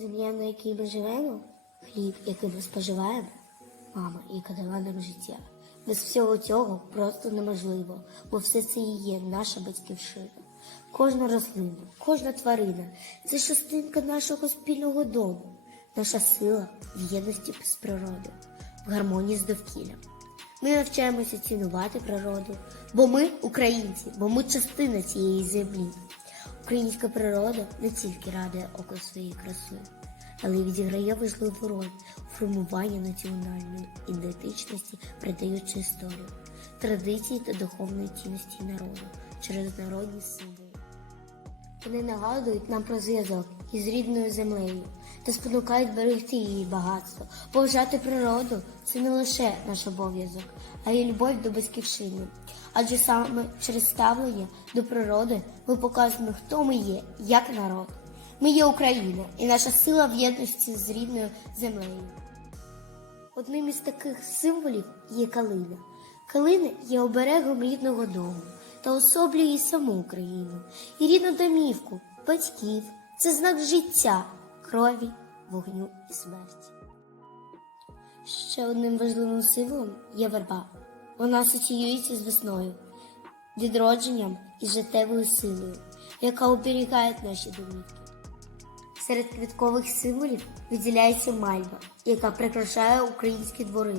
Земля, на якій ми живемо, хліб, який ми споживаємо, мама, яка дала нам життя. Без всього цього просто неможливо, бо все це і є наша батьківщина. Кожна рослина, кожна тварина це частинка нашого спільного дому, наша сила в єдності з природою, в гармонії з довкіллям. Ми навчаємося цінувати природу, бо ми українці, бо ми частина цієї землі. Українська природа не тільки радує око своєю красою, але й відіграє важливу роль у формуванні національної ідентичності, передаючи історію, традиції та духовної цінності народу через народні символи. Вони нагадують нам про зв'язок із рідною землею та спонукають берегти її багатство. Поважати природу це не лише наш обов'язок, а й любов до батьківщини. Адже саме через ставлення до природи ми показуємо, хто ми є, як народ. Ми є Україна, і наша сила в єдності з рідною землею. Одним із таких символів є калина. Калина є оберегом рідного дому та особлює саму Україну і рідну домівку, батьків. Це знак життя, крові, вогню і смерті. Ще одним важливим символом є верба. Вона асоціюється з весною, відродженням і життєвою силою, яка оберігає наші домівки. Серед квіткових символів виділяється мальва, яка прикрашає українські двори.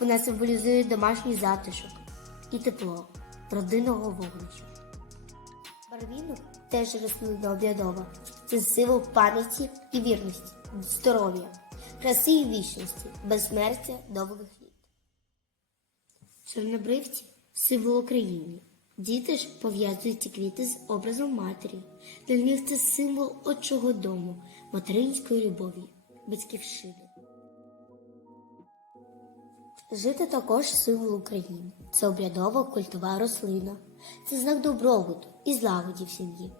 Вона символізує домашній затишок і тепло родинного вогнища. Барвінок теж рослина обрядова. Це символ пам'яті і вірності, здоров'я, краси і вічності, безсмертя довгих літ. Чорнобривці символ України. Діти ж пов'язують ці квіти з образом матері. Для них це символ отчого дому, материнської любові, батьківщини. Жити також символ України. Це обрядова культова рослина. Це знак добробуту і злагоді в сім'ї,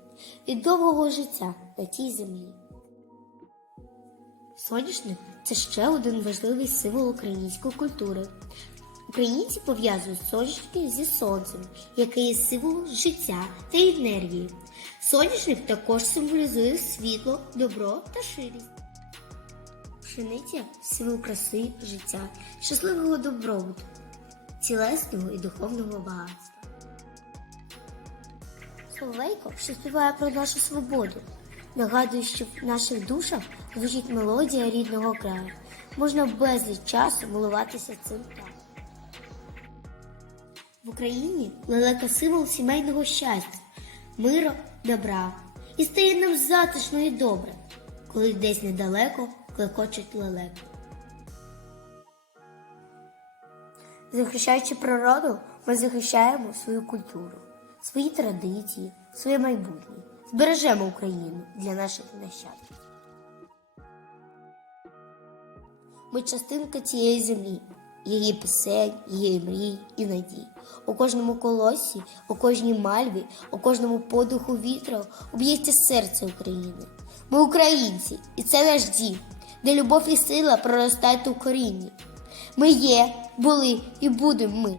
і довгого життя на тій землі. Соняшник це ще один важливий символ української культури. Українці пов'язують соняшники зі сонцем, яке є символом життя та енергії. Соняшник також символізує світло, добро та ширість. Пшениця символ краси, життя, щасливого добробуту, цілесного і духовного багатства. Соловейко, що співає про нашу свободу, нагадує, що в наших душах звучить мелодія рідного краю. Можна безліч часу милуватися цим птахом. В Україні лелека символ сімейного щастя, миру, добра. І стає нам затишно і добре, коли десь недалеко клекочуть лелеки. Захищаючи природу, ми захищаємо свою культуру, свої традиції, своє майбутнє. Збережемо Україну для наших нащадків. Ми частинка цієї землі, її пісень, її мрій і надій. У кожному колосі, у кожній мальві, у кожному подуху вітру об'ється серце України. Ми українці, і це наш дім, де любов і сила проростають у корінні. Ми є, були і будемо ми.